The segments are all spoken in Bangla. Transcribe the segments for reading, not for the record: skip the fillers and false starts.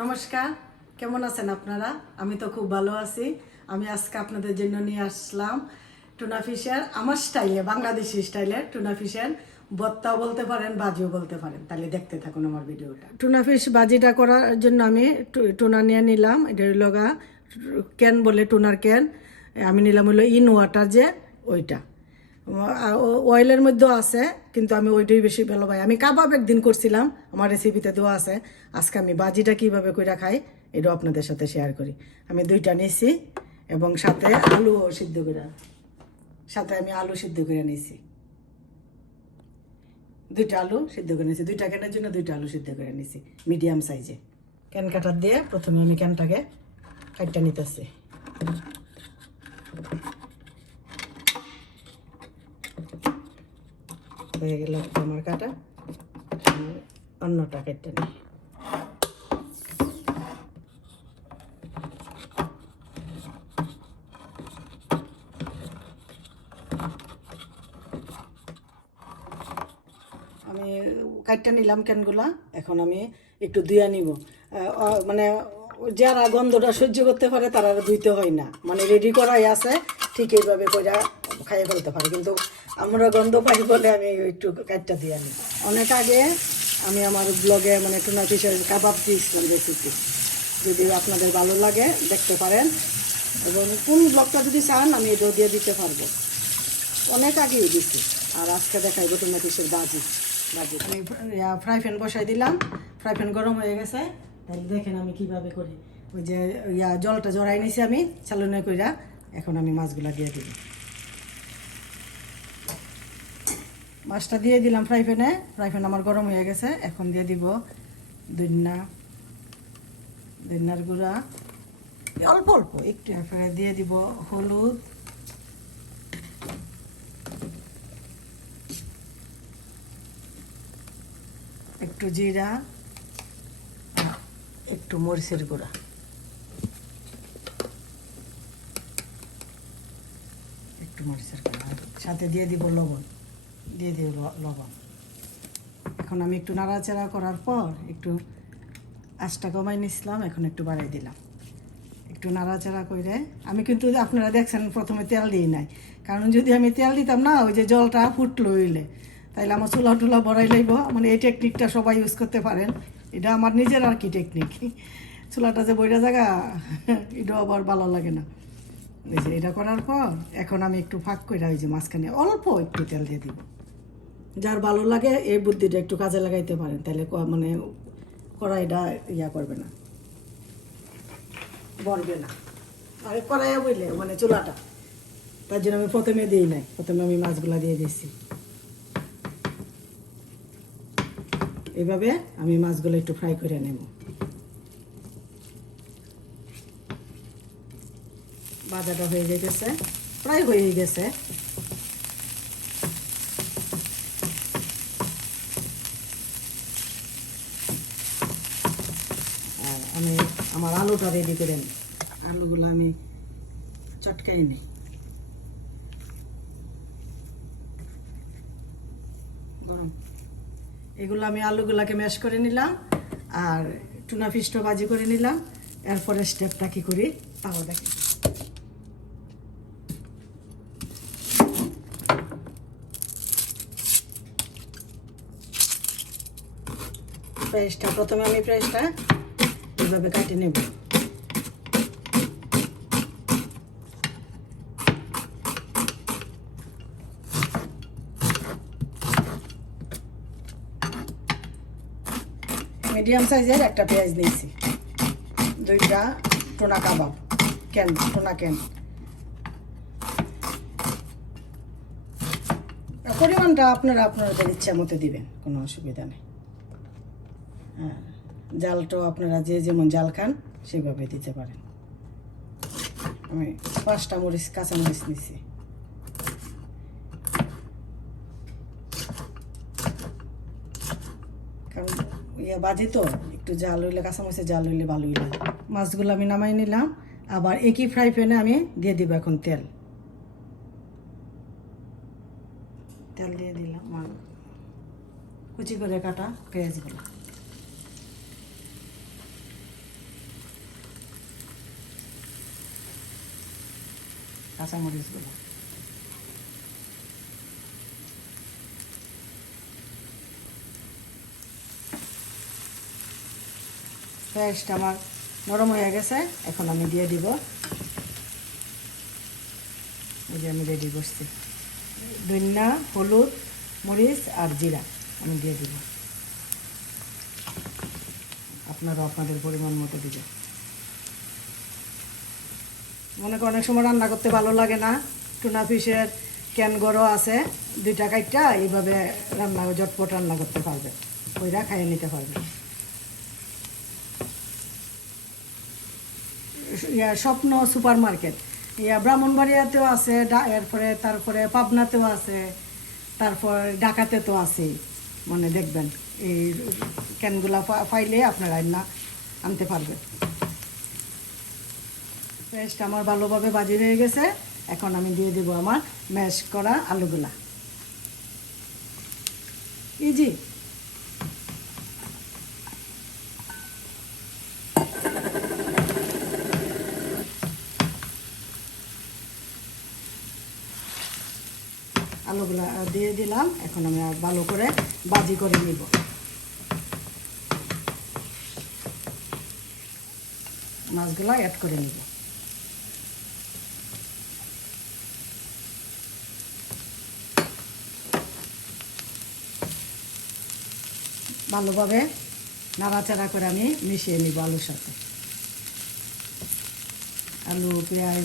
নমস্কার, কেমন আছেন আপনারা? আমি তো খুব ভালো আছি। আমি আজকে আপনাদের জন্য নিয়ে আসলাম টুনা ফিশের আমার স্টাইলে, বাংলাদেশি স্টাইলের টুনা ফিশের ভর্তাও বলতে পারেন, ভাজিও বলতে পারেন। তাহলে দেখতে থাকুন আমার ভিডিওটা। টুনা ফিশ ভাজিটা করার জন্য আমি টুনা নিয়ে নিলাম। এটা লগা ক্যান বলে, টুনার ক্যান। আমি নিলাম হলো ইন ওয়াটার, যে ওইটা অয়েলের মধ্যেও আছে, কিন্তু আমি ওইটাই বেশি ভালো পাই। আমি কাবাব একদিন করছিলাম, আমার রেসিপিতে দেওয়া আছে। আজকে আমি ভাজিটা কীভাবে করে খাই এটাও আপনাদের সাথে শেয়ার করি। আমি দুইটা নিয়েছি এবং সাথে আলু সিদ্ধ করে, আমি আলু সিদ্ধ করে নিয়েছি। দুইটা আলু সিদ্ধ করে নিয়েছি, দুইটা ক্যানের জন্য দুইটা আলু সিদ্ধ করে নিয়েছি মিডিয়াম সাইজে। ক্যান কাটার দিয়ে প্রথমে আমি ক্যানটাকে কাটটা নিতেছি। হয়ে গেল আমার কাটা, অন্যটা কেটে নিই। আমি কাটটা নিলাম ক্যানগুলা, এখন আমি একটু ধুয়ে নিব। মানে যারা গন্ধটা সহ্য করতে পারে তারা ধুইতে হয় না, মানে রেডি করাই আছে, ঠিক এইভাবে করে খাইয়ে ফেলতে পারে। কিন্তু আমরা গন্ধ পাই বলে আমি একটু কাটটা দিয়ে নিই। অনেক আগে আমি আমার ব্লগে মানে টুনা ফিশের কাবাব দিয়েছিলাম রেসিপি, যদি আপনাদের ভালো লাগে দেখতে পারেন, এবং কোন ব্লগটা যদি চান আমি এটাও দিয়ে দিতে পারবো। অনেক আগেই দিচ্ছি। আর আজকে দেখাইবো টুনা ফিশের ভাজি। আমি ফ্রাই প্যান বসাই দিলাম, ফ্রাই প্যান গরম হয়ে গেছে। তাহলে দেখেন আমি কিভাবে করি। ওই যে জলটা জড়াই নিছি আমি চালনে কইরা, এখন আমি মাছগুলা দিয়ে দিব। মাছটা দিয়ে দিলাম ফ্রাই প্যানে, ফ্রাই প্যান আমার গরম হয়ে গেছে। এখন দিয়ে দিব ধনিয়ার গুঁড়া অল্প অল্প একটু, এরপরে দিয়ে দিব হলুদ, একটু জিরা, একটু মরিচের গুঁড়া, সাথে দিয়ে দিব লবণ, লবণ। এখন আমি একটু নাড়াচাড়া করার পর একটু আঁচটা কমাই নিছিলাম, এখন একটু বাড়াই দিলাম। একটু নাড়াচাড়া করে আমি কিন্তু, আপনারা দেখছেন প্রথমে তেল দিই নাই, কারণ যদি আমি তেল দিতাম না, ওই যে জলটা ফুটলো হইলে তাইলে আমার চুলা টুলা বড়াই লাগব। মানে এই টেকনিকটা সবাই ইউজ করতে পারেন, এটা আমার নিজের আর কি টেকনিক। চুলাটা যে বইরা জায়গা এটাও আবার ভালো লাগে না। এই যে এটা করার পর এখন আমি একটু ফাঁক করে ওই যে মাঝখানে অল্প একটু তেল দিয়ে দিব। যার ভালো লাগে এই বুদ্ধিটা একটু কাজে লাগাইতে পারেন, তাহলে মানে কড়াইটা করবে না, বলবে না। আর কড়াইয়া বইলে মানে চুলাটা, তার জন্য আমি প্রথমে দিই নাই, প্রথমে আমি মাছগুলা দিয়ে দিচ্ছি। এইভাবে আমি মাছগুলো একটু ফ্রাই করে নেব। ভাজাটা হয়ে গেছে, প্রায় হয়ে গেছে। আর আমি আমার আলুটা রেডি করে নিই। আলুগুলো আমি চটকাই নিই। এগুলো আমি আলুগুলাকে ম্যাশ করে নিলাম, আর টুনা ফিশটা ভাজি করে নিলাম। এরপরে স্টেপটা কী করি তাও দেখি। প্রথমে আমি পেঁয়াজটা এইভাবে কাটে নেব। মিডিয়াম সাইজের একটা পেঁয়াজ নিয়েছি, দুইটা টুনা কাবাব টুনা ক্যান। পরিমাণটা আপনাদের ইচ্ছা মতো দিবেন, কোনো অসুবিধা নেই। হ্যাঁ, জালটাও আপনারা যে যেমন জাল খান সেভাবে দিতে পারেন। আমি 5টা কাঁচামরিচ নিছি। কারণ বাজি তো একটু জাল হইলে, কাঁচামরিচের জাল হইলে ভালোই লাগে। মাছগুলো আমি নামাই নিলাম, আবার একই ফ্রাই প্যানে আমি দিয়ে দিব এখন তেল দিয়ে দিলাম কুচি করে কাটা পেঁয়াজগুলো। কাঁচামরিচগুলো। পেস্ট আমার নরম হয়ে গেছে, এখন আমি দিয়ে দিব, এই যে আমি রেডি করছি, ধনিয়া, হলুদ, মরিচ আর জিরা আমি দিয়ে দিব। আপনারা আপনাদের পরিমাণ মতো দিবেন। মনে করেন অনেক সময় রান্না করতে ভালো লাগে না, টুনা ফিশের ক্যান গড়ো আছে, 2টা কাইটটা এইভাবে রান্না ঝটপট রান্না করতে পারবে, ওইরা খাইয়ে নিতে পারবে। স্বপ্ন সুপার মার্কেট ব্রাহ্মণবাড়িয়াতেও আছে, তারপরে পাবনাতেও আছে, তারপর ঢাকাতে তো আছে। মানে দেখবেন এই ক্যানগুলা পাইলে আপনারা না আনতে পারবেন। পেস্ট আমার ভালোভাবে ভাজি হয়ে গেছে, এখন আমি দিয়ে দেবো আমার ম্যাশ করা আলুগুলা। ইজি। আলুগুলা দিয়ে দিলাম, এখন আমি ভালো করে ভাজি করে নিব। মাছগুলা অ্যাড করে নিব। ভালোভাবে নাড়াচাড়া করে আমি মিশিয়ে নিব আলুর সাথে। আলু, পেঁয়াজ,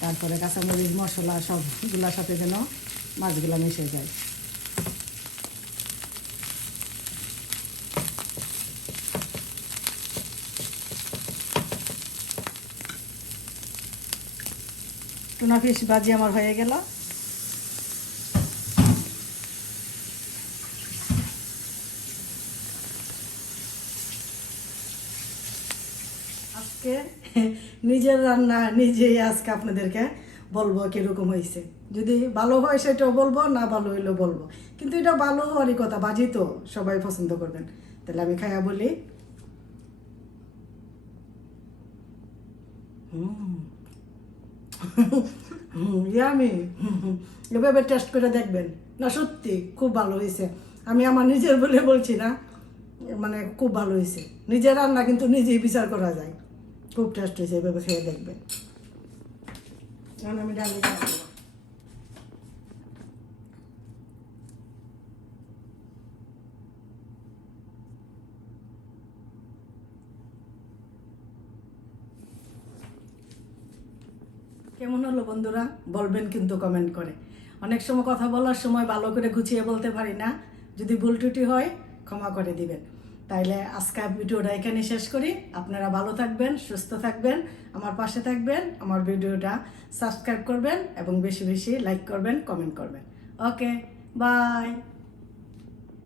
তারপরে কাঁচামরিচ, মশলা সবগুলোর সাথে যেন মাছগুলো মিশে যায়। টুনা ফিশ ভাজি আমার হয়ে গেল। আজকে নিজের রান্না নিজেই আজকে আপনাদেরকে বলবো কীরকম হয়েছে। যদি ভালো হয় সেটাও বলবো, না ভালো হইলেও বলবো, কিন্তু এটা ভালো হওয়ারই কথা, ভাজি তো সবাই পছন্দ করবেন। তাহলে আমি খাইয়া বলি। ইয়ামি, এভাবে টেস্ট করে দেখবেন। না সত্যি খুব ভালো হয়েছে, আমি আমার নিজের বলে বলছি না, মানে খুব ভালো হয়েছে। নিজের রান্না কিন্তু নিজেই বিচার করা যায়, খুব টেস্ট হয়েছে, এভাবে খেয়ে দেখবেন। আমি ডালি কেমন হলো বন্ধুরা বলবেন কিন্তু কমেন্ট করে। অনেক সময় কথা বলার সময় ভালো করে গুছিয়ে বলতে পারি না, যদি ভুল ত্রুটি হয় ক্ষমা করে দিবেন। তাইলে আজকে ভিডিওটা এখানে শেষ করি। আপনারা ভালো থাকবেন, সুস্থ থাকবেন, আমার পাশে থাকবেন, আমার ভিডিওটা সাবস্ক্রাইব করবেন এবং বেশি বেশি লাইক করবেন, কমেন্ট করবেন। ওকে, বাই।